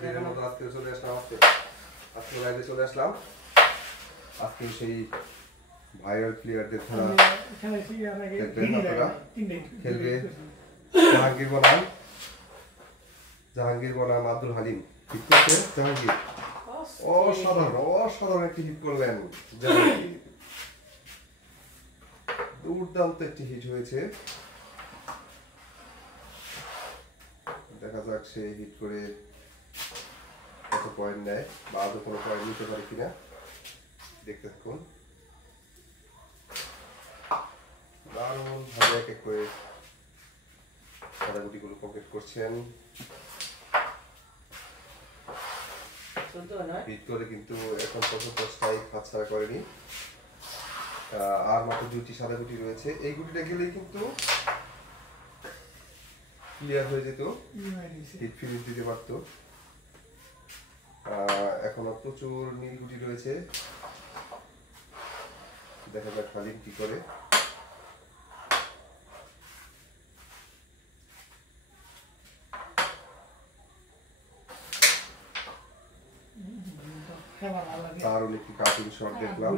দিনের মতো আজকে চলে আসলাম। আজকে লাইভে চলে আসলাম। আজকে সেই ভাইরাল প্লেয়ারদের খেলা দেখবেন আপনারা। খেলবে জাহাঙ্গীর বনাম আব্দুল হালিম। ঠিক আছে জাহাঙ্গীর অসাধারণ একটি হিট করলেন। জাহাঙ্গীর দুর্দান্ত একটি হিট হয়েছে। দেখা যাক সে হিট করে কত পয়েন্ট নেয় বা আদৌ কোনো পয়েন্ট নিতে পারে কিনা দেখতে থাকুন। দারুণ ভাবে এক এক করে সাদাগুটিগুলো পকেট করছেন। হিট করে কিন্তু এখন পর্যন্ত স্ট্রাইক হাতছাড়া করেনি। আর মাত্র দুটি সাদা গুটি রয়েছে। এই গুটিটা গেলেই কিন্তু ক্লিয়ার হয়ে যেত, হিট ফিনিশ দিতে পারতো। এখনো প্রচুর নীল গুটি রয়েছে। দেখা যাক হালিম কি করে। দারুণ একটি কাটিং শট দেখলাম।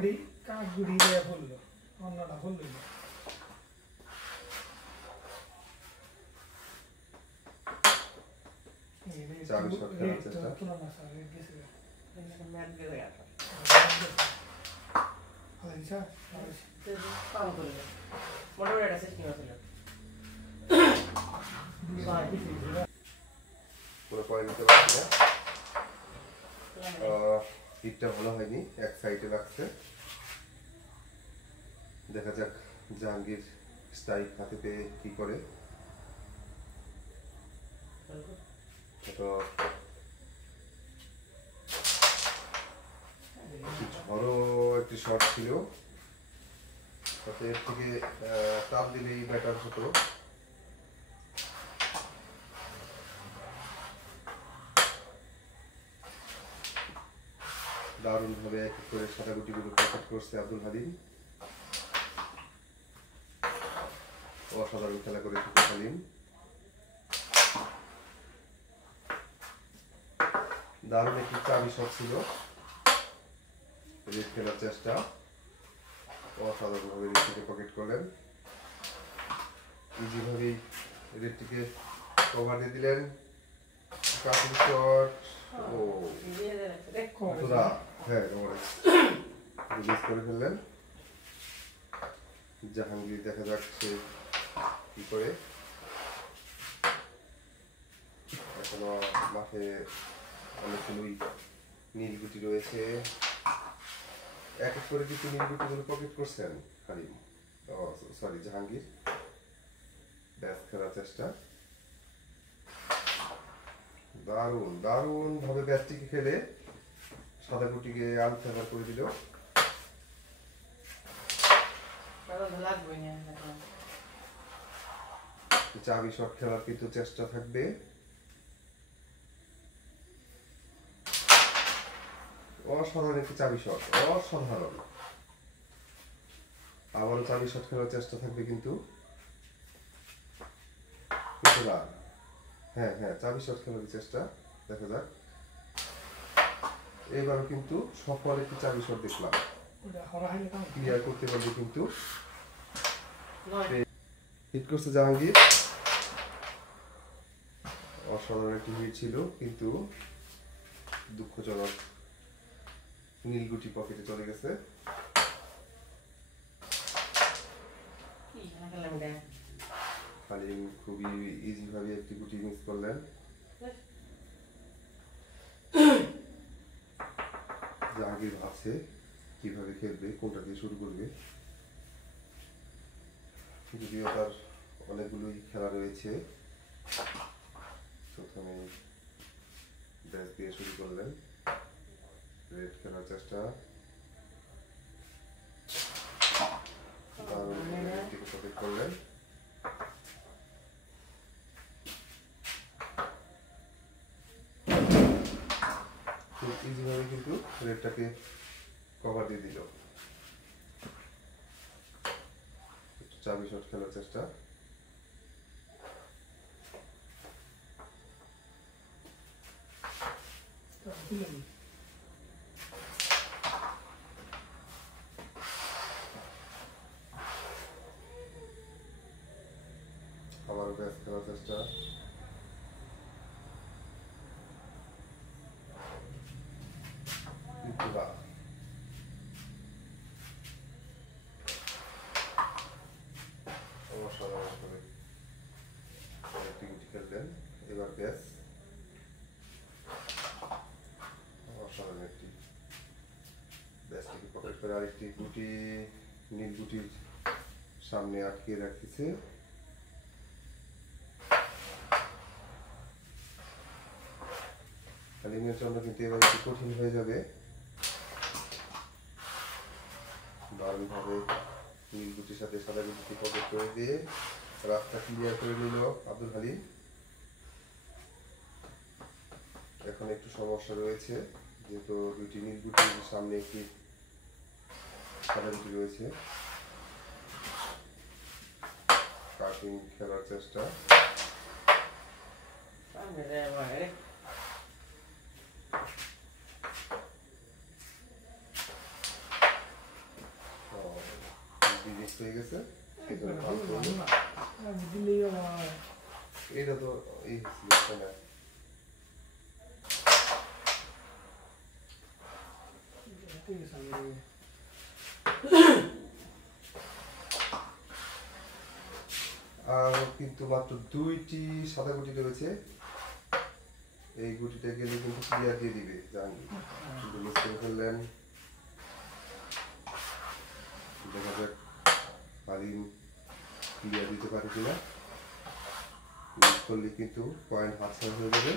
চাবি শট খেলার চেষ্টা। কোনো পয়েন্ট নিতে পারছি না। হিটটা ভালো হয়নি, এক সাইডে লাগছে। দেখা যাক জাহাঙ্গীর স্ট্রাইক হাতে পেয়ে কি করে। ঝড়ো একটি শট ছিল, তাতে এর থেকে টাপ দিলেই ব্যাটার হতো। দারুণ ভাবে এক করে সাদা গুটিগুলো পকেট করছে আব্দুল হালিম। অসাধারণ খেলা করেছে হালিম। দারুণ একটি চাবি শট ছিল, রেড খেলার চেষ্টা। অসাধারণ ভাবে রেডটিকে পকেট করলেন। ইজি ভাবেই রেডটিকে কভার দিয়ে দিলেন। কাটিং শট রিলিজ করে ফেললেন জাহাঙ্গীর। দেখা যাচ্ছে কি করে। এখনো মাঠে অনেকগুলোই নীল গুটি রয়েছে। এক এক করে কিন্তু নীল গুটিগুলো পকেট করছেন হালিম, সরি জাহাঙ্গীর। ব্যাস খেলার চেষ্টা। দারুণ দারুণ ভাবে ব্যাটটিকে খেলে সাদা গুটিকে আনফেভার করে দিল। চাবি শট খেলার কিন্তু চেষ্টা থাকবে। অসাধারণ একটি চাবি শট, অসাধারণ। আবারও চাবি শট খেলার চেষ্টা থাকবে কিন্তু হ্যাঁ চাবি শট খেলার চেষ্টা। দেখা যাক এবারও কিন্তু সফল একটি চাবি শট দেখলাম। ক্লিয়ার করতে পারবে কিন্তু হিট করছে জাহাঙ্গীর। অসাধারণ একটি হিট ছিল কিন্তু দুঃখজনক নীলগুটি পকেটে চলে গেছে। হালিম খুবই ইজি ভাবে একটি গুটি মিস করলেন। জাহাঙ্গীর ভাবছে কিভাবে খেলবে, কোনটা দিয়ে শুরু করবে। যদিও তার অনেকগুলোই খেলা রয়েছে। প্রথমে ব্যাস দিয়ে শুরু করলেন, রেড খেলার চেষ্টা। পকেট করলেন। খুব ইজিভাবে কিন্তু রেডটাকে কভার দিয়ে দিল। চাবি শট খেলার চেষ্টা। আবারও ব্যাস করার চেষ্টা। অসাধারণ করে একটি গুটি খেললেন। এবার ব্যাস অসাধারণ একটি ব্যাসটিকে পকেট করে আরেকটি গুটি নীল গুটির সামনে আটকে রাখতেছে। হালিমের জন্য কিন্তু এবার একটু কঠিন হয়ে যাবে। দারুণভাবে নীল গুটির সাথে সাদা গুটিকে পকেট করে দিয়ে রাস্তা ক্লিয়ার করে নিল আব্দুল হালিম। এখন একটু সমস্যা রয়েছে, যেহেতু দুটি নীল গুটির সামনে একটি সাদা গুটি রয়েছে। কাটিং খেলার চেষ্টা। হয়ে গেছে, এটা তো এই না আর কিন্তু মাত্র দুইটি সাদা গুটি রয়েছে। এই গুটিটা গেলে কিন্তু ক্লিয়ার দিয়ে দিবে, জাহাঙ্গীর কিন্তু মিস করে ফেললেন। দেখা যাক হালিম ক্লিয়ার দিতে পারে কিনা। মিস করলে কিন্তু পয়েন্ট হাতছাড়া হয়ে যাবে।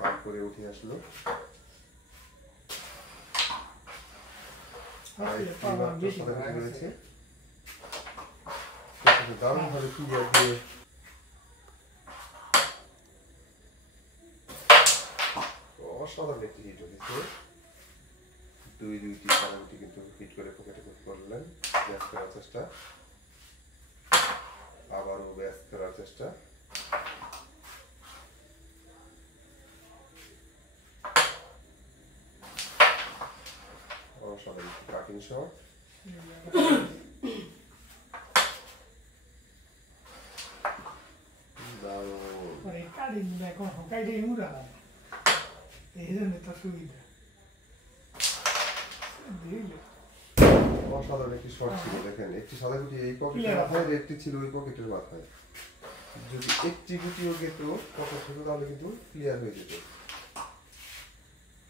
পার করে উঠে আসলো। রয়েছে দারুণ ভাবে ক্লিয়ার দিয়ে অসাধারণ একটি হিট হয়েছে। দুইটি সাদাগুটি কিন্তু হিট করে পকেটে করলেন। ব্যাস করার চেষ্টা, আবারও ব্যাস করার চেষ্টা। অসাধারণ কাটিং শট। অসাধারণ একটি শট ছিল। দেখেন একটি সাদা গুটি এই পকেটের মাথায়, একটি ছিল ওই পকেটের মাথায়। যদি একটি গুটিও যেত পকেট হতো তাহলে কিন্তু ক্লিয়ার হয়ে যেত।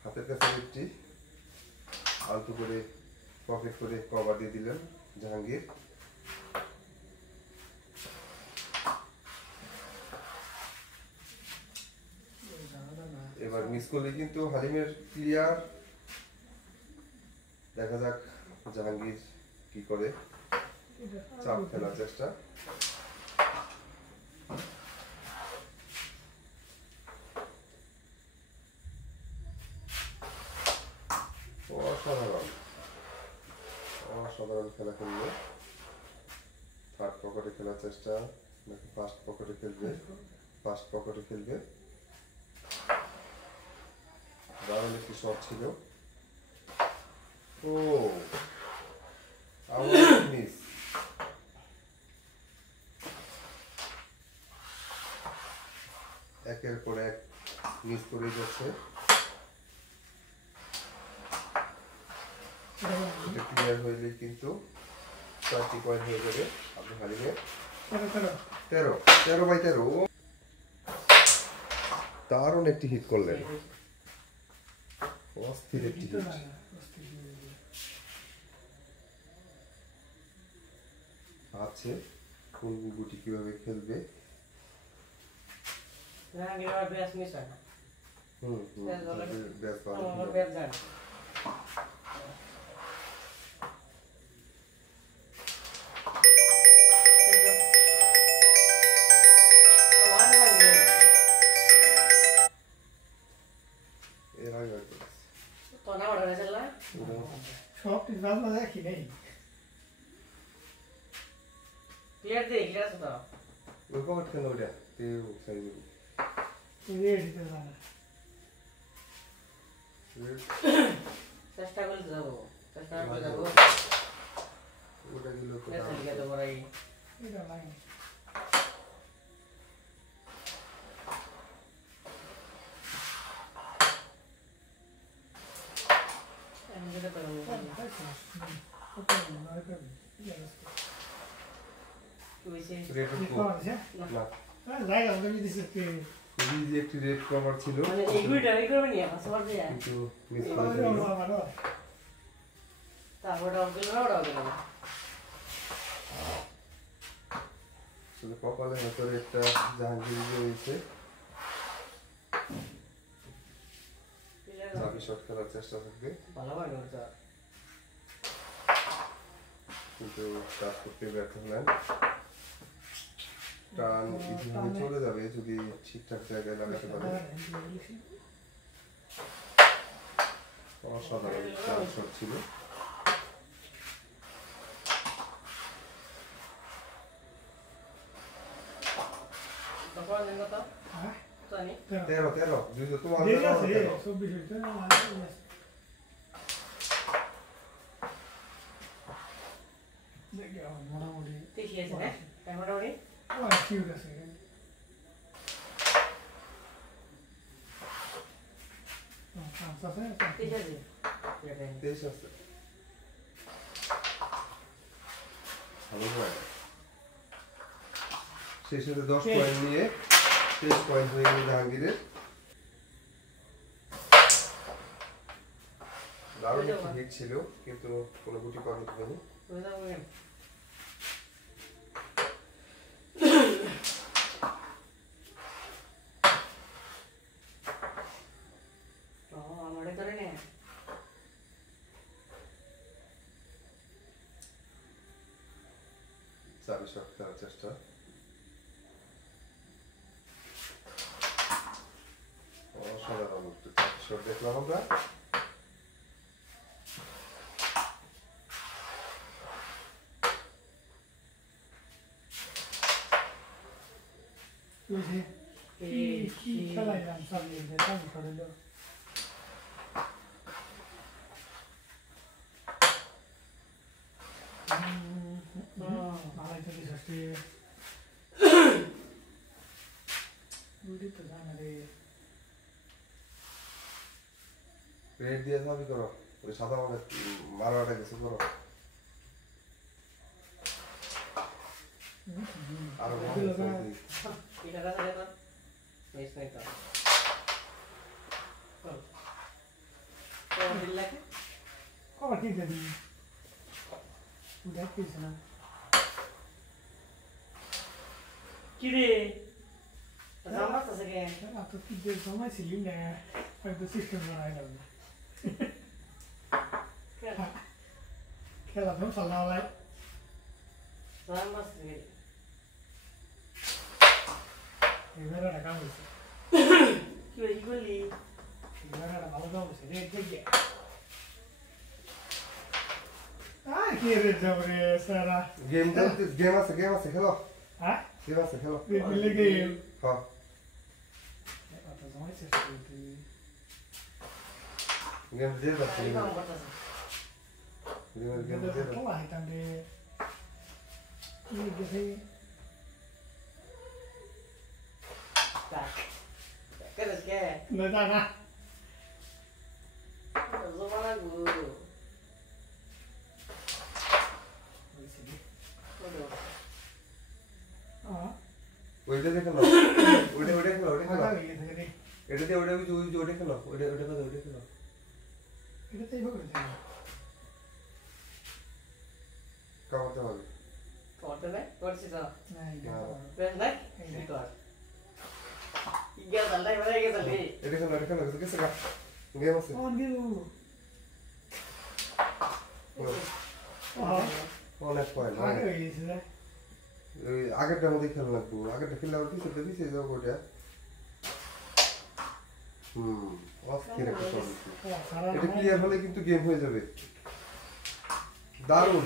হাতের কাছে একটি আলতু করে পকেট করে কভার দিয়ে দিলেন জাহাঙ্গীর। এবার মিস করলে কিন্তু হালিমের ক্লিয়ার। দেখা যাক জাহাঙ্গীর কি করে, চাপ ফেলার চেষ্টা। অসাধারণ অসাধারণ খেলা খেলবে। থার্ড পকেটে খেলার চেষ্টা নাকি ফার্স্ট পকেটে খেলবে? ফার্স্ট পকেটে খেলবে। দারুণ একটি শট ছিল। ও আবার মিস। একের পর এক মিস করে যাচ্ছে। এটা ক্লিয়ার হইলে কিন্তু 4টি পয়েন্ট হয়ে যাবে আব্দুল হালিমের। 13/13। দারুণ একটি হিট করলেন, অস্থির একটি হিট। আছে কোন গুটি কিভাবে খেলবে। ব্যাস ভালো। চেষ্টা করলে যাবো চেষ্টা করে যাবো ওটা গেল তো এটা লিখে দেবো রাই এটা নাই আমি যেটা করবো রেড না জায়গা ওটা দিছে কে খুবই যে একটি রেড কভার ছিল মানে এইগুলো করবে নি সবার দিয়ে কিন্তু মিস করে দিল তারপর ডাউন গেল না ডাউন গেল না শুধু কপালে ভেতরে একটা জাহাঙ্গীর রয়েছে চাবি শট খেলার চেষ্টা থাকবে ভালো হয় না কিন্তু কাজ করতে ব্যর্থ হলেন টান ইতিমধ্যে চলে যাবে যদি ঠিকঠাক জায়গায় লাগাতে পারে অসাধারণ টান শট ছিল তারপর দেন কত জানি 13 দুইশো তোমার ঠিক আছে 24 হইতো না দেখি মোটামুটি ঠিক আছে হ্যাঁ মোটামুটি ঠিক আছে ঠিক আছে 23 আছে ভালো হয় সেই সাথে 10 পয়েন্ট নিয়ে 23 পয়েন্ট হয়ে গেল জাহাঙ্গীরের দারুণ একটি হিট ছিল কিন্তু কোনো গুটি কম হয়নি আমারে করে নে চাবি শট খেলার চেষ্টা অসাধারণ একটু চাবি শট দেখলাম আমরা কি খেলাই গান চালিয়ে যেতাম করলো ভালোই তো কিছু বুঝি তো জানা রে রেড দিয়ে চাবি করো ওই সাদা মারোয়াটা কিছু করো আরো এটা কাছে রে তো মিস নাই তো তো দিল লাগে কবার ঠিক আছে দেখ কিছু না কি রে জামাস আছে কে না তো কি যে সময় ছিল না হয়তো সিস্টেম বানাই গেল না খেলা তো ভালো লাগে জামাস রে এবারে টাকা হইছে কি হই গলি এবারে ভালো দাম হইছে রেট দেখে আই কি রে জবরে সারা গেম আছে খেলো হ্যাঁ গেম আছে খেলো মিলে গেম হ্যাঁ আচ্ছা সময় শেষ করে তুই গেম দিয়ে দাও এই কাম করতেছ গেম দিয়ে দাও খেলা হইতাম রে কি দেখে back কেন কে না না জমানা গো হইছে ওটো ওইটা দেখো না ওইটা খেলো ফাঁকা হয়ে গেছে রে এটা দিয়ে ওইটা ওইটা খেলো ওইটা খেলো এটা তাই হবে কামাতে হবে করতে নাই করছি তো না এটা প্রেস নাই এই কর ইগা দলাই বলে গেছে রে এটা খেলো কিছু গেম আছে অন গেল অনেক পয়েন্ট ফাঁকা হয়ে গেছে রে ওই আগেরটার মধ্যে খেলা লাগবো আগেরটা খেললে আবার পিছিয়ে যাবো ওটা অস্থির একটা সব এটা ক্লিয়ার হলে কিন্তু গেম হয়ে যাবে দারুণ